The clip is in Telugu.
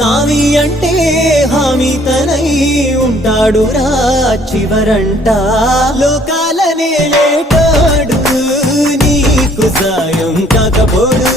సామి అంటే హామీ తనై ఉంటాడు రా చివరంట లోకాలనే లేటాడు నీకు సాయం కాకపోడు